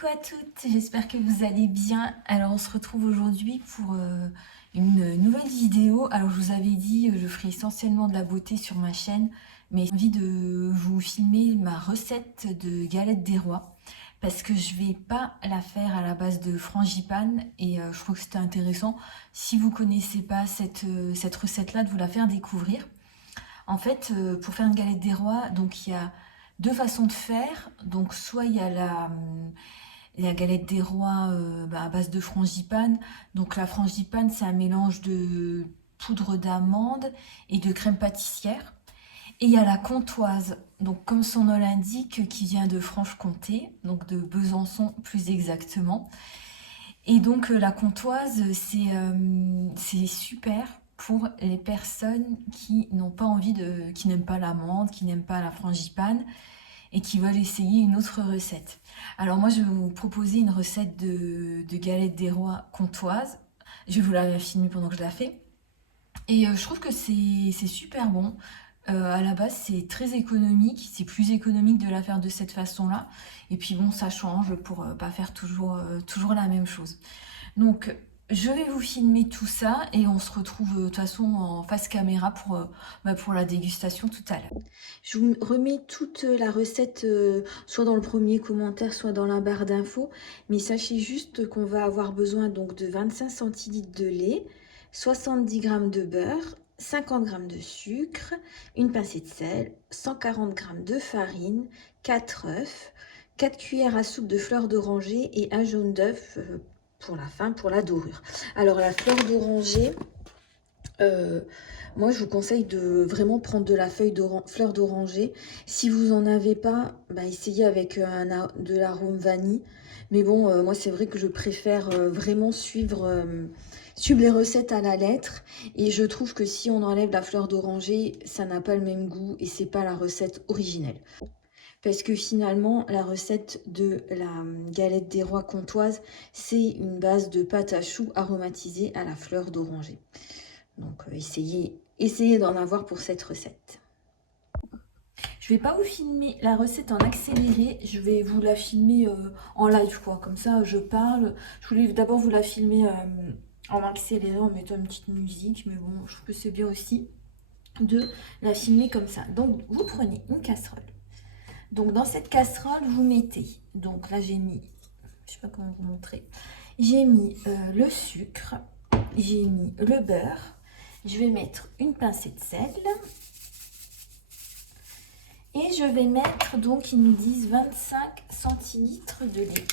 Coucou à toutes, j'espère que vous allez bien. Alors on se retrouve aujourd'hui pour une nouvelle vidéo. Alors je vous avais dit, je ferai essentiellement de la beauté sur ma chaîne, mais j'ai envie de vous filmer ma recette de galette des rois parce que je vais pas la faire à la base de frangipane et je trouve que c'était intéressant, si vous connaissez pas cette recette-là, de vous la faire découvrir. En fait, pour faire une galette des rois, donc il y a deux façons de faire. Donc soit il y a la galette des rois à base de frangipane. Donc la frangipane, c'est un mélange de poudre d'amande et de crème pâtissière. Et il y a la comtoise, donc comme son nom l'indique, qui vient de Franche-Comté, donc de Besançon plus exactement. Et donc la comtoise, c'est super pour les personnes qui n'ont pas envie qui n'aiment pas l'amande, qui n'aiment pas la frangipane et qui veulent essayer une autre recette. Alors moi, je vais vous proposer une recette de galette des rois comtoise. Je vais vous la filmer pendant que je la fais. Et je trouve que c'est super bon. À la base, c'est très économique. C'est plus économique de la faire de cette façon-là. Et puis bon, ça change pour pas faire toujours la même chose. Donc, je vais vous filmer tout ça et on se retrouve de toute façon en face caméra pour la dégustation tout à l'heure. Je vous remets toute la recette soit dans le premier commentaire, soit dans la barre d'infos. Mais sachez juste qu'on va avoir besoin donc de 25 centilitres de lait, 70 g de beurre, 50 g de sucre, une pincée de sel, 140 g de farine, 4 œufs, 4 cuillères à soupe de fleur d'oranger et un jaune d'œuf pour la fin, pour la dorure. Alors la fleur d'oranger, moi je vous conseille de vraiment prendre de la fleur d'oranger. Si vous n'en avez pas, essayez avec de l'arôme vanille. Mais bon, moi c'est vrai que je préfère vraiment suivre les recettes à la lettre. Et je trouve que si on enlève la fleur d'oranger, ça n'a pas le même goût et c'est pas la recette originelle. Parce que finalement, la recette de la galette des rois comtoise, c'est une base de pâte à choux aromatisée à la fleur d'oranger. Donc, essayez d'en avoir pour cette recette. Je ne vais pas vous filmer la recette en accéléré, je vais vous la filmer en live, quoi. Comme ça, je parle. Je voulais d'abord vous la filmer en accéléré, en mettant une petite musique. Mais bon, je trouve que c'est bien aussi de la filmer comme ça. Donc, vous prenez une casserole. Donc dans cette casserole, vous mettez, donc là j'ai mis, je sais pas comment vous montrer, j'ai mis le sucre, j'ai mis le beurre, je vais mettre une pincée de sel et je vais mettre, donc ils nous disent 25 centilitres de lait.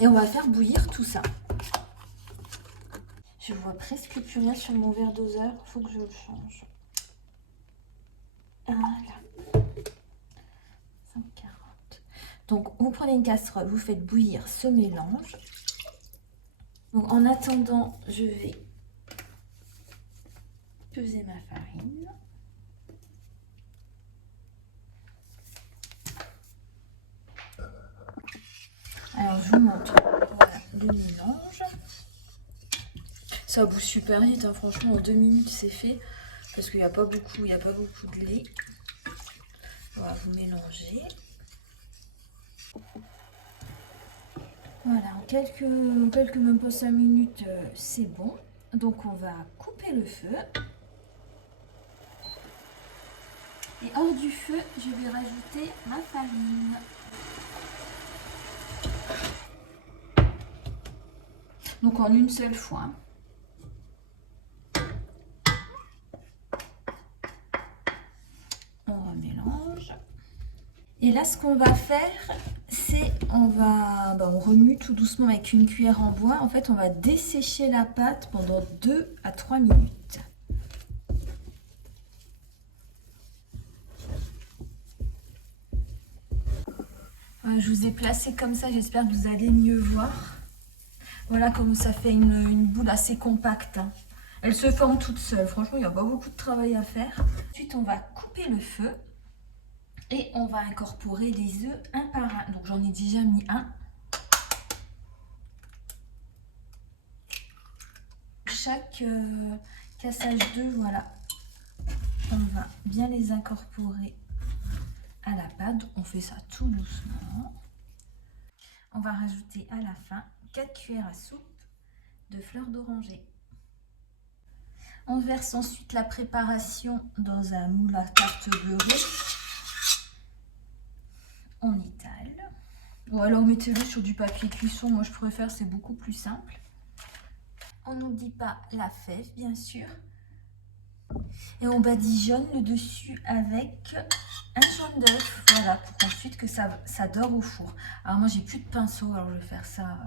Et on va faire bouillir tout ça. Je vois presque plus rien sur mon verre doseur, il faut que je le change. Voilà. 140. Donc, vous prenez une casserole, vous faites bouillir ce mélange. Donc, en attendant, je vais peser ma farine. Alors, je vous montre voilà, le mélange. Ça bouge super vite, hein, franchement, en 2 minutes, c'est fait. Parce qu'il n'y a pas beaucoup de lait. Voilà, vous mélangez. Voilà, en quelques même pas 5 minutes, c'est bon. Donc, on va couper le feu. Et hors du feu, je vais rajouter ma farine. Donc en une seule fois. On remélange. Et là, ce qu'on va faire, c'est on remue tout doucement avec une cuillère en bois. En fait, on va dessécher la pâte pendant 2 à 3 minutes. Je vous ai placé comme ça, j'espère que vous allez mieux voir. Voilà comme ça fait une boule assez compacte. Hein. Elle se forme toute seule, franchement il n'y a pas beaucoup de travail à faire. Ensuite on va couper le feu et on va incorporer les œufs un par un. Donc j'en ai déjà mis un. Chaque cassage d'œufs, voilà, on va bien les incorporer à la pâte. On fait ça tout doucement. on va rajouter à la fin 4 cuillères à soupe de fleurs d'oranger. On verse ensuite la préparation dans un moule à tarte beurré. On étale. Ou alors mettez-le sur du papier cuisson, moi je préfère, c'est beaucoup plus simple. On n'oublie pas la fève bien sûr. Et on badigeonne le dessus avec un jaune d'œuf, voilà, pour ensuite que ça dore au four. Alors moi j'ai plus de pinceau, alors je vais faire ça,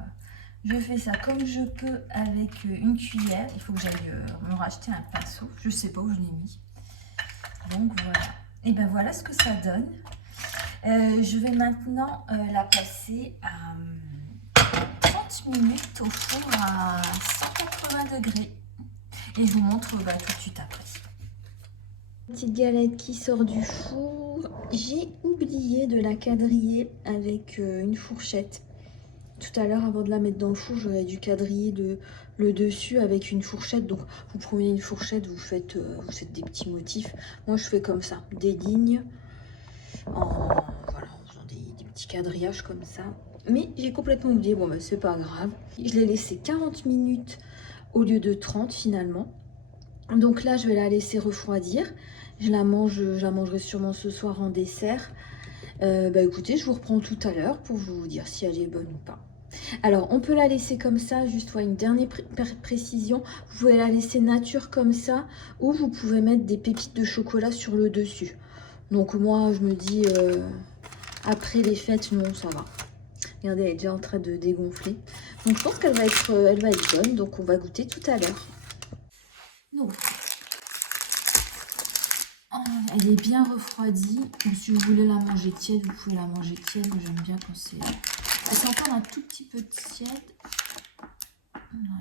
je fais ça comme je peux avec une cuillère. Il faut que j'aille me racheter un pinceau, je sais pas où je l'ai mis. Donc voilà, et ben voilà ce que ça donne. Je vais maintenant la passer à 30 minutes au four à 180 degrés. Et je vous montre tout de suite après. Petite galette qui sort du four. J'ai oublié de la quadriller avec une fourchette. Tout à l'heure, avant de la mettre dans le four, j'aurais dû quadriller le dessus avec une fourchette. Donc, vous prenez une fourchette, vous faites des petits motifs. Moi, je fais comme ça, des lignes, voilà, en faisant des petits quadrillages comme ça. Mais j'ai complètement oublié. Bon, ben, c'est pas grave. Je l'ai laissé 40 minutes au lieu de 30 finalement. Donc là, je vais la laisser refroidir. Je la mangerai sûrement ce soir en dessert. Écoutez, je vous reprends tout à l'heure pour vous dire si elle est bonne ou pas. Alors, on peut la laisser comme ça, juste une dernière précision. Vous pouvez la laisser nature comme ça, ou vous pouvez mettre des pépites de chocolat sur le dessus. Donc moi, je me dis, après les fêtes, non, ça va. Regardez, elle est déjà en train de dégonfler. Donc je pense qu'elle va être bonne, donc on va goûter tout à l'heure. Donc, elle est bien refroidie. Donc, si vous voulez la manger tiède, vous pouvez la manger tiède. Moi, j'aime bien quand c'est... C'est encore un tout petit peu tiède. Voilà.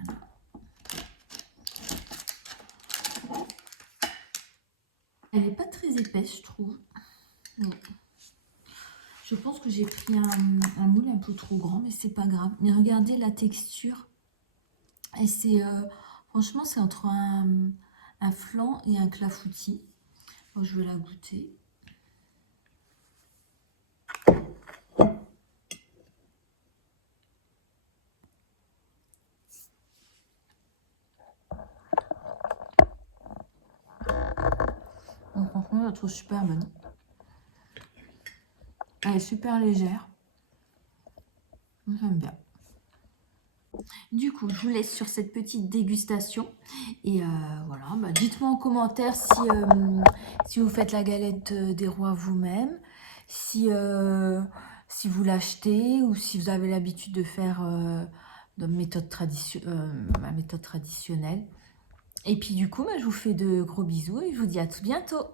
Elle n'est pas très épaisse, je trouve. Non. Je pense que j'ai pris un moule un peu trop grand, mais c'est pas grave. Mais regardez la texture. Et c'est... franchement, c'est entre un flan et un clafoutis. Bon, je vais la goûter. Donc, franchement, je la trouve super bonne. Elle est super légère. J'aime bien. Du coup, je vous laisse sur cette petite dégustation. Et voilà, dites-moi en commentaire si vous faites la galette des rois vous-même, si vous l'achetez ou si vous avez l'habitude de faire ma méthode traditionnelle. Et puis du coup, je vous fais de gros bisous et je vous dis à tout bientôt.